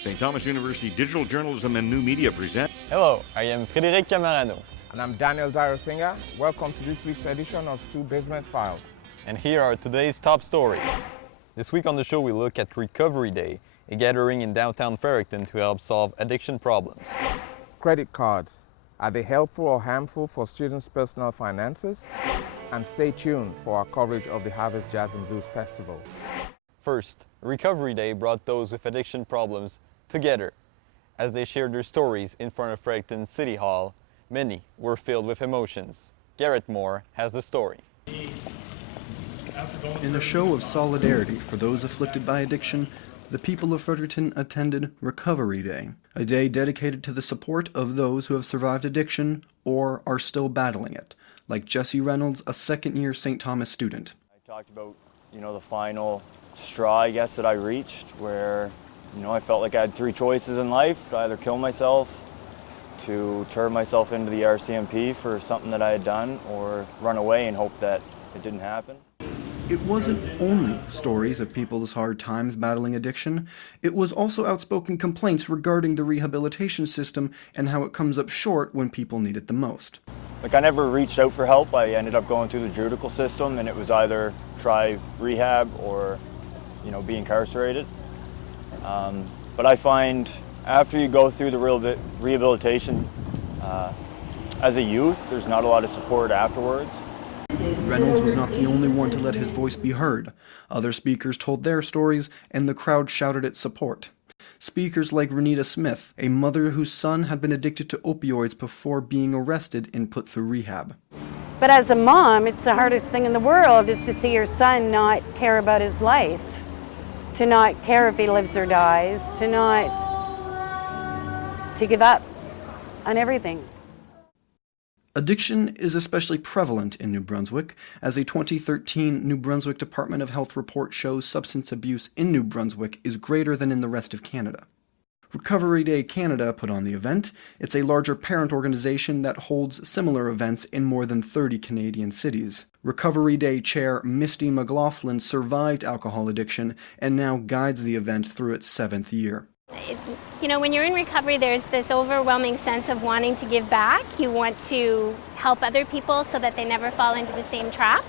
St. Thomas University Digital Journalism and New Media present. Hello, I am Frédéric Cammarano. And I'm Dairo-Singerr. Welcome to this week's edition of Stu Basement Files. And here are today's top stories. This week on the show we look at Recovery Day, a gathering in downtown Fredericton to help solve addiction problems. Credit cards. Are they helpful or harmful for students' personal finances? And stay tuned for our coverage of the Harvest Jazz and Blues Festival. First, Recovery Day brought those with addiction problems together. As they shared their stories in front of Fredericton City Hall, many were filled with emotions. Garrett Moore has the story. In a show of solidarity for those afflicted by addiction, the people of Fredericton attended Recovery Day, a day dedicated to the support of those who have survived addiction or are still battling it, like Jesse Reynolds, a second-year St. Thomas student. I talked about, the final straw, I guess, that I reached where, I felt like I had three choices in life: to either kill myself, to turn myself into the RCMP for something that I had done, or run away and hope that it didn't happen. It wasn't only stories of people's hard times battling addiction, it was also outspoken complaints regarding the rehabilitation system and how it comes up short when people need it the most. Like, I never reached out for help. I ended up going through the judicial system, and it was either try rehab or, be incarcerated. But I find after you go through the rehabilitation as a youth, there's not a lot of support afterwards. Reynolds was not the only one to let his voice be heard. Other speakers told their stories, and the crowd shouted its support. Speakers like Renita Smith, a mother whose son had been addicted to opioids before being arrested and put through rehab. But as a mom, it's the hardest thing in the world is to see your son not care about his life, to not care if he lives or dies, to give up on everything. Addiction is especially prevalent in New Brunswick, as a 2013 New Brunswick Department of Health report shows substance abuse in New Brunswick is greater than in the rest of Canada. Recovery Day Canada put on the event. It's a larger parent organization that holds similar events in more than 30 Canadian cities. Recovery Day Chair Misty McLaughlin survived alcohol addiction and now guides the event through its 7th year. When you're in recovery, there's this overwhelming sense of wanting to give back. You want to help other people so that they never fall into the same trap.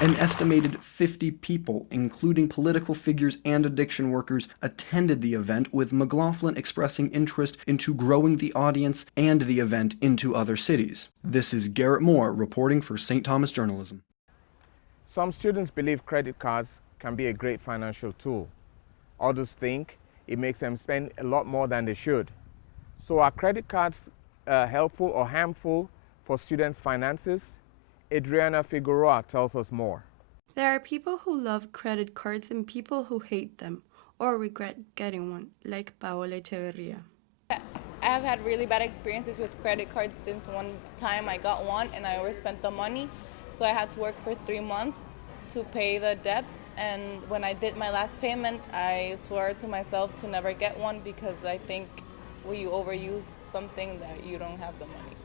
An estimated 50 people, including political figures and addiction workers, attended the event, with McLaughlin expressing interest into growing the audience and the event into other cities. This is Garrett Moore reporting for St. Thomas Journalism. Some students believe credit cards can be a great financial tool. Others think it makes them spend a lot more than they should. So are credit cards helpful or harmful for students' finances? Adriana Figueroa tells us more. There are people who love credit cards and people who hate them or regret getting one, like Paola Echeverria. I have had really bad experiences with credit cards since one time I got one and I overspent the money. So I had to work for 3 months to pay the debt. And when I did my last payment, I swore to myself to never get one because I think when you overuse something that you don't have the money.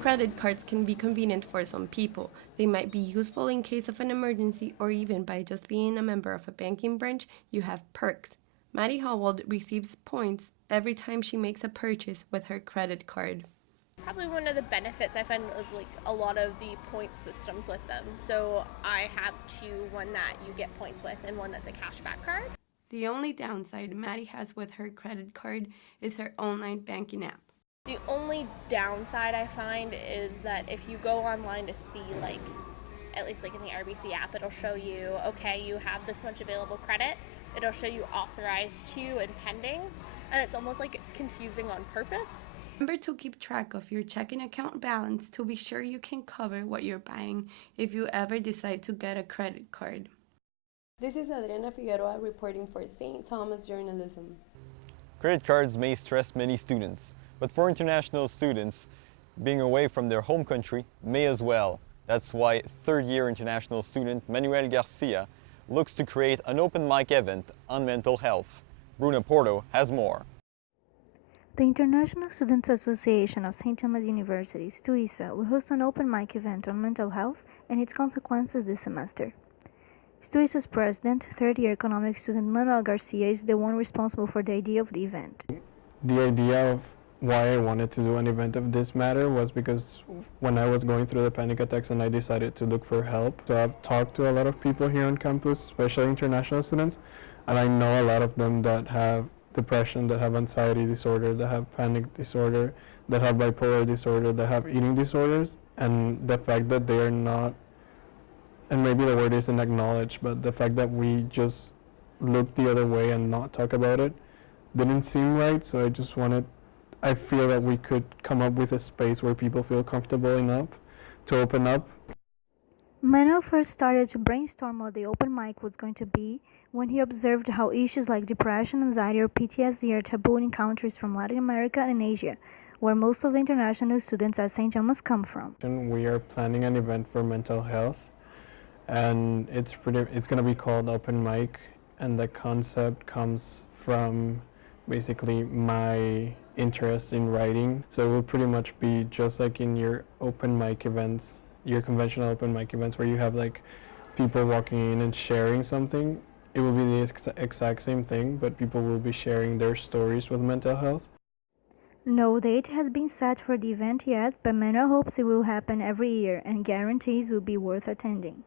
Credit cards can be convenient for some people. They might be useful in case of an emergency, or even by just being a member of a banking branch, you have perks. Maddie Howald receives points every time she makes a purchase with her credit card. Probably one of the benefits I find is a lot of the point systems with them. So I have one that you get points with and one that's a cashback card. The only downside Maddie has with her credit card is her online banking app. The only downside I find is that if you go online to see, at least in the RBC app, it'll show you, okay, you have this much available credit. It'll show you authorized to and pending. And it's almost like it's confusing on purpose. Remember to keep track of your checking account balance to be sure you can cover what you're buying if you ever decide to get a credit card. This is Adriana Figueroa reporting for St. Thomas Journalism. Credit cards may stress many students, but for international students, being away from their home country may as well. That's why third-year international student Manuel Garcia looks to create an open mic event on mental health. Bruna Porto has more. The International Students Association of St. Thomas University, TUISA, will host an open mic event on mental health and its consequences this semester. STUIS's president, third-year economics student Manuel Garcia is the one responsible for the idea of the event. The idea of why I wanted to do an event of this matter was because when I was going through the panic attacks and I decided to look for help. So I've talked to a lot of people here on campus, especially international students, and I know a lot of them that have depression, that have anxiety disorder, that have panic disorder, that have bipolar disorder, that have eating disorders, and the fact that they are not, and maybe the word isn't acknowledged, but the fact that we just look the other way and not talk about it didn't seem right. So I feel that we could come up with a space where people feel comfortable enough to open up. Manuel first started to brainstorm what the open mic was going to be when he observed how issues like depression, anxiety, or PTSD are taboo in countries from Latin America and Asia, where most of the international students at St. Thomas come from. We are planning an event for mental health, and it's going to be called Open Mic, and the concept comes from basically my interest in writing. So it will pretty much be just like in your open mic events, your conventional open mic events where you have like people walking in and sharing something. It will be the exact same thing, but people will be sharing their stories with mental health. No date has been set for the event yet, but Manuel hopes it will happen every year and guarantees will be worth attending.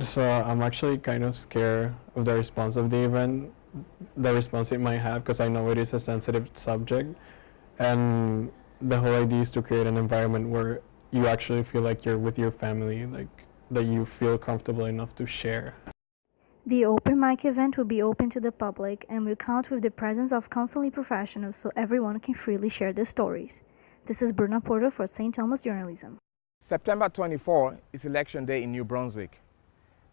So I'm actually kind of scared of the response of the event, the response it might have, because I know it is a sensitive subject, and the whole idea is to create an environment where you actually feel like you're with your family, like that you feel comfortable enough to share. The open mic event will be open to the public and will count with the presence of counseling professionals so everyone can freely share their stories. This is Bruna Porter for St. Thomas Journalism. September 24 is election day in New Brunswick.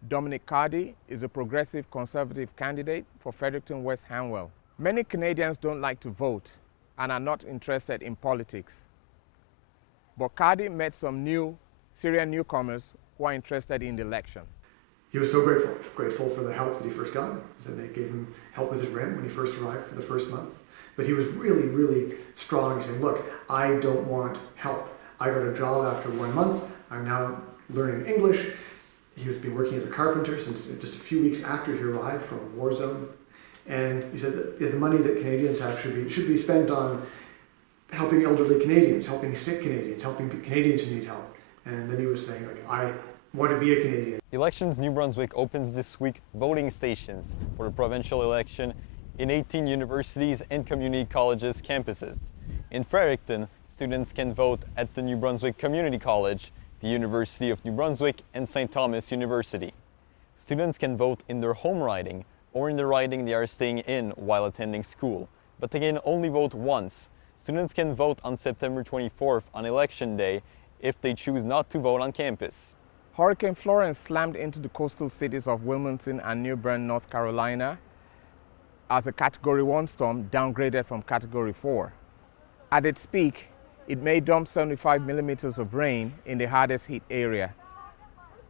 Dominic Cardy is a progressive conservative candidate for Fredericton West Hanwell. Many Canadians don't like to vote and are not interested in politics. But Cardy met some new Syrian newcomers who are interested in the election. He was so grateful for the help that he first got. That they gave him help with his rent when he first arrived for the first month. But he was really, really strong. He's saying, look, I don't want help. I got a job after 1 month. I'm now learning English. He has been working as a carpenter since just a few weeks after he arrived from a war zone. And he said that the money that Canadians have should be spent on helping elderly Canadians, helping sick Canadians, helping Canadians who need help. And then he was saying, like, I want to be a Canadian. Elections New Brunswick opens this week voting stations for the provincial election in 18 universities and community colleges campuses. In Fredericton, students can vote at the New Brunswick Community College, the University of New Brunswick, and St. Thomas University. Students can vote in their home riding or in the riding they are staying in while attending school, but they can only vote once. Students can vote on September 24th on Election Day if they choose not to vote on campus. Hurricane Florence slammed into the coastal cities of Wilmington and New Bern, North Carolina as a Category 1 storm downgraded from Category 4. At its peak, it may dump 75 millimeters of rain in the hardest hit area.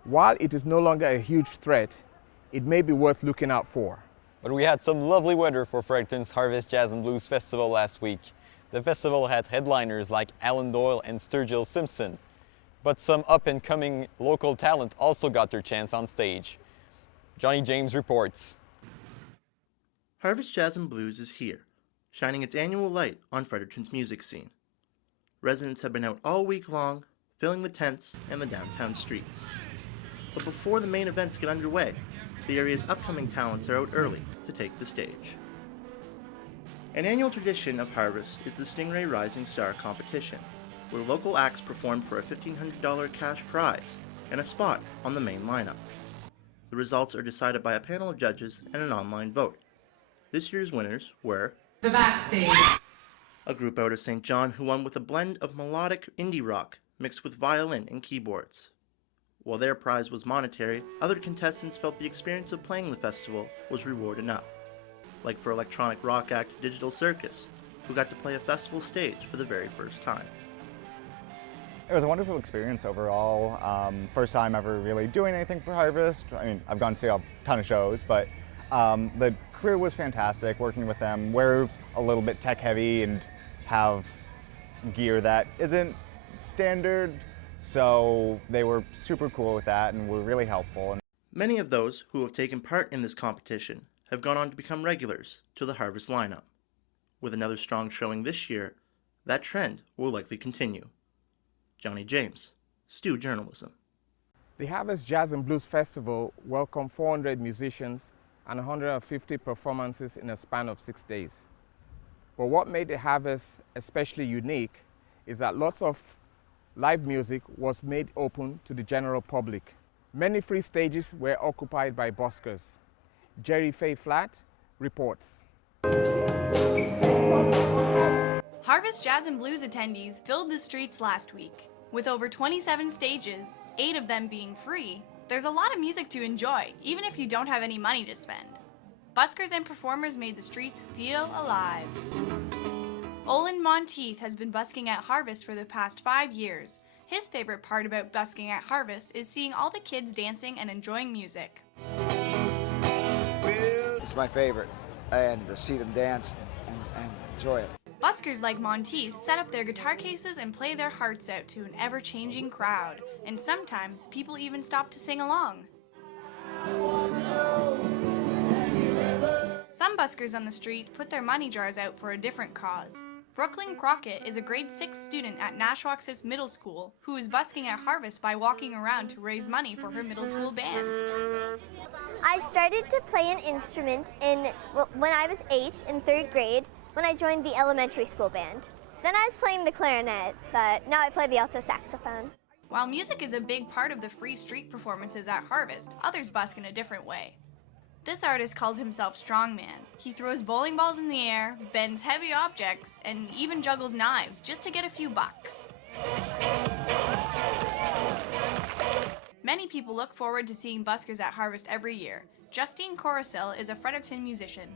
While it is no longer a huge threat, it may be worth looking out for. But we had some lovely weather for Fredericton's Harvest Jazz and Blues Festival last week. The festival had headliners like Alan Doyle and Sturgill Simpson. But some up-and-coming local talent also got their chance on stage. Johnny James reports. Harvest Jazz and Blues is here, shining its annual light on Fredericton's music scene. Residents have been out all week long, filling the tents and the downtown streets. But before the main events get underway, the area's upcoming talents are out early to take the stage. An annual tradition of Harvest is the Stingray Rising Star competition, where local acts perform for a $1,500 cash prize and a spot on the main lineup. The results are decided by a panel of judges and an online vote. This year's winners were The Backstage, a group out of St. John who won with a blend of melodic indie rock mixed with violin and keyboards. While their prize was monetary, other contestants felt the experience of playing the festival was reward enough, like for electronic rock act Digital Circus, who got to play a festival stage for the very first time. It was a wonderful experience overall. First time ever really doing anything for Harvest. I mean, I've gone to a ton of shows, but the crew was fantastic working with them. We're a little bit tech heavy and have gear that isn't standard, so they were super cool with that and were really helpful. Many of those who have taken part in this competition have gone on to become regulars to the Harvest lineup. With another strong showing this year, that trend will likely continue. Johnny James, Stu Journalism. The Harvest Jazz and Blues Festival welcomed 400 musicians and 150 performances in a span of 6 days. But what made the Harvest especially unique is that lots of live music was made open to the general public. Many free stages were occupied by buskers. Jerry Faye Flatt reports. Harvest Jazz and Blues attendees filled the streets last week. With over 27 stages, 8 of them being free, there's a lot of music to enjoy, even if you don't have any money to spend. Buskers and performers made the streets feel alive. Olin Monteith has been busking at Harvest for the past 5 years. His favorite part about busking at Harvest is seeing all the kids dancing and enjoying music. It's my favorite, and to see them dance and enjoy it. Buskers like Monteith set up their guitar cases and play their hearts out to an ever-changing crowd, and sometimes people even stop to sing along. Some buskers on the street put their money jars out for a different cause. Brooklyn Crockett is a grade 6 student at Nashwaaksis Middle School who is busking at Harvest by walking around to raise money for her middle school band. I started to play an instrument when I was 8 in 3rd grade when I joined the elementary school band. Then I was playing the clarinet, but now I play the alto saxophone. While music is a big part of the free street performances at Harvest, others busk in a different way. This artist calls himself Strongman. He throws bowling balls in the air, bends heavy objects, and even juggles knives just to get a few bucks. Many people look forward to seeing buskers at Harvest every year. Justine Coruscant is a Fredericton musician.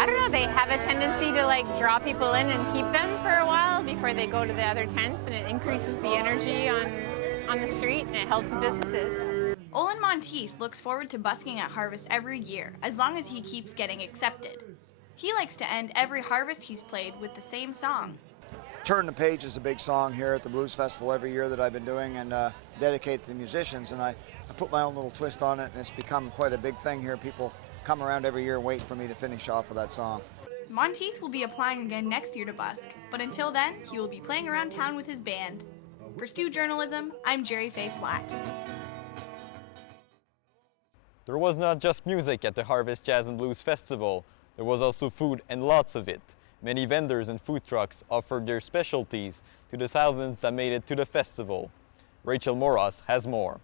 I don't know, they have a tendency to draw people in and keep them for a while before they go to the other tents, and it increases the energy on the street and it helps the businesses. Olin Monteith looks forward to busking at Harvest every year, as long as he keeps getting accepted. He likes to end every Harvest he's played with the same song. Turn the Page is a big song here at the Blues Festival every year that I've been doing and dedicate to the musicians, and I put my own little twist on it, and it's become quite a big thing here. People come around every year and wait for me to finish off with that song. Monteith will be applying again next year to busk, but until then, he will be playing around town with his band. For Stu Journalism, I'm Jerry Faye Flatt. There was not just music at the Harvest Jazz and Blues Festival. There was also food, and lots of it. Many vendors and food trucks offered their specialties to the thousands that made it to the festival. Rachel Moras has more.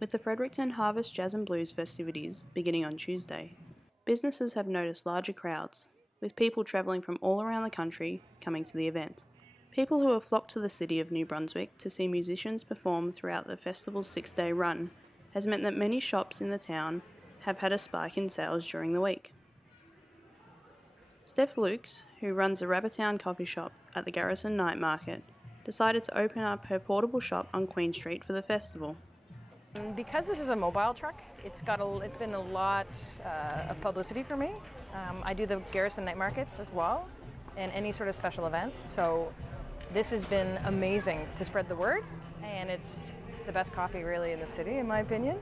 With the Fredericton Harvest Jazz and Blues festivities beginning on Tuesday, businesses have noticed larger crowds, with people travelling from all around the country coming to the event. People who have flocked to the city of New Brunswick to see musicians perform throughout the festival's 6-day run has meant that many shops in the town have had a spike in sales during the week. Steph Lukes, who runs the Rabbitown coffee shop at the Garrison night market, decided to open up her portable shop on Queen Street for the festival. Because this is a mobile truck, it's been a lot of publicity for me. I do the Garrison night markets as well, and any sort of special event. So this has been amazing to spread the word, and it's the best coffee really in the city, in my opinion.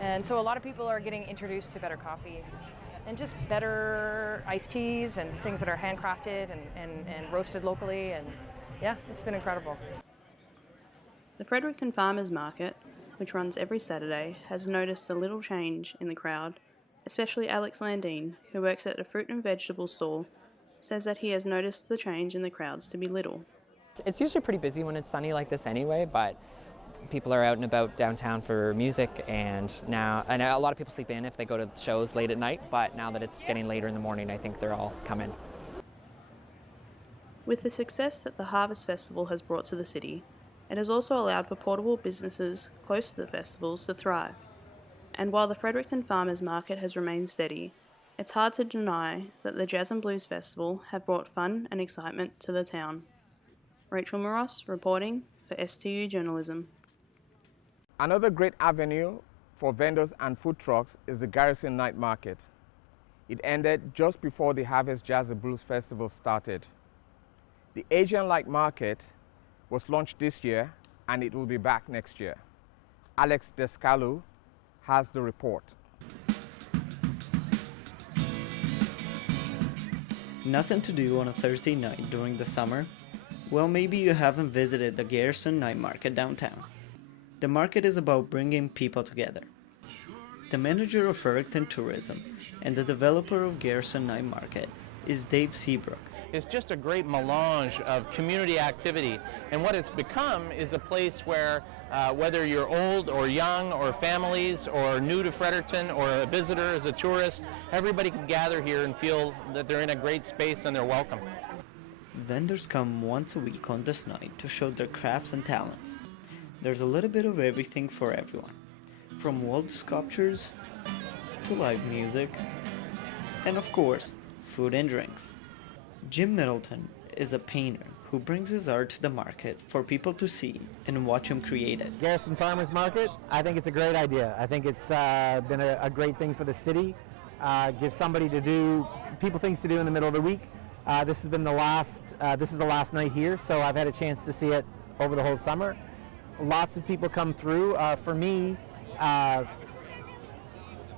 And so a lot of people are getting introduced to better coffee and just better iced teas and things that are handcrafted and roasted locally, and yeah, it's been incredible. The Fredericton Farmers Market, which runs every Saturday, has noticed a little change in the crowd, especially Alex Landine, who works at a fruit and vegetable stall, says that he has noticed the change in the crowds to be little. It's usually pretty busy when it's sunny like this anyway, but people are out and about downtown for music, and now a lot of people sleep in if they go to shows late at night, but now that it's getting later in the morning, I think they're all coming. With the success that the Harvest Festival has brought to the city, it has also allowed for portable businesses close to the festivals to thrive. And while the Fredericton Farmers Market has remained steady, it's hard to deny that the Jazz and Blues Festival have brought fun and excitement to the town. Rachel Moras reporting for STU Journalism. Another great avenue for vendors and food trucks is the Garrison Night Market. It ended just before the Harvest Jazz and Blues Festival started. The Asian-like market was launched this year, and it will be back next year. Alex Descalu has the report. Nothing to do on a Thursday night during the summer? Well, maybe you haven't visited the Garrison Night Market downtown. The market is about bringing people together. The manager of Fredericton Tourism and the developer of Garrison Night Market is Dave Seabrook. It's just a great melange of community activity, and what it's become is a place where whether you're old or young or families or new to Fredericton or a visitor as a tourist, everybody can gather here and feel that they're in a great space and they're welcome. Vendors come once a week on this night to show their crafts and talents. There's a little bit of everything for everyone, from wall sculptures to live music, and of course, food and drinks. Jim Middleton is a painter who brings his art to the market for people to see and watch him create it. Garrison Farmers Market, I think it's a great idea. I think it's been a great thing for the city. Give people things to do in the middle of the week. This is the last night here, so I've had a chance to see it over the whole summer. Lots of people come through. For me,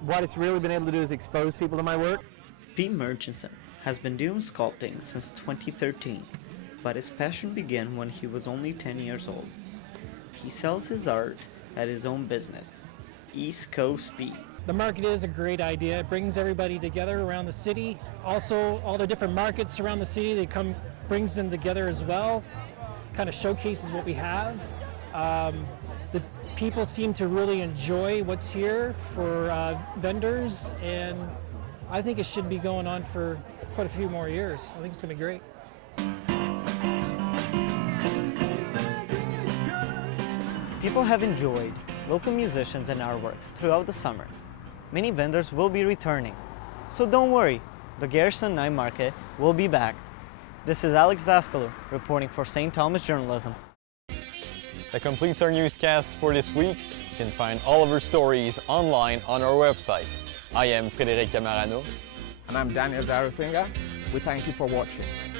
what it's really been able to do is expose people to my work. Pete Murchison has been doing sculpting since 2013, but his passion began when he was only 10 years old. He sells his art at his own business, East Coast Beat. The market is a great idea. It brings everybody together around the city. Also, all the different markets around the city, brings them together as well. Kind of showcases what we have. The people seem to really enjoy what's here for vendors, and I think it should be going on for quite a few more years. I think it's going to be great. People have enjoyed local musicians and artworks throughout the summer. Many vendors will be returning, so don't worry, the Garrison Night Market will be back. This is Alex Daskalou reporting for St. Thomas Journalism. That completes our newscast for this week. You can find all of our stories online on our website. I am Frédéric Cammarano. And I'm Dairo-Singerr. We thank you for watching.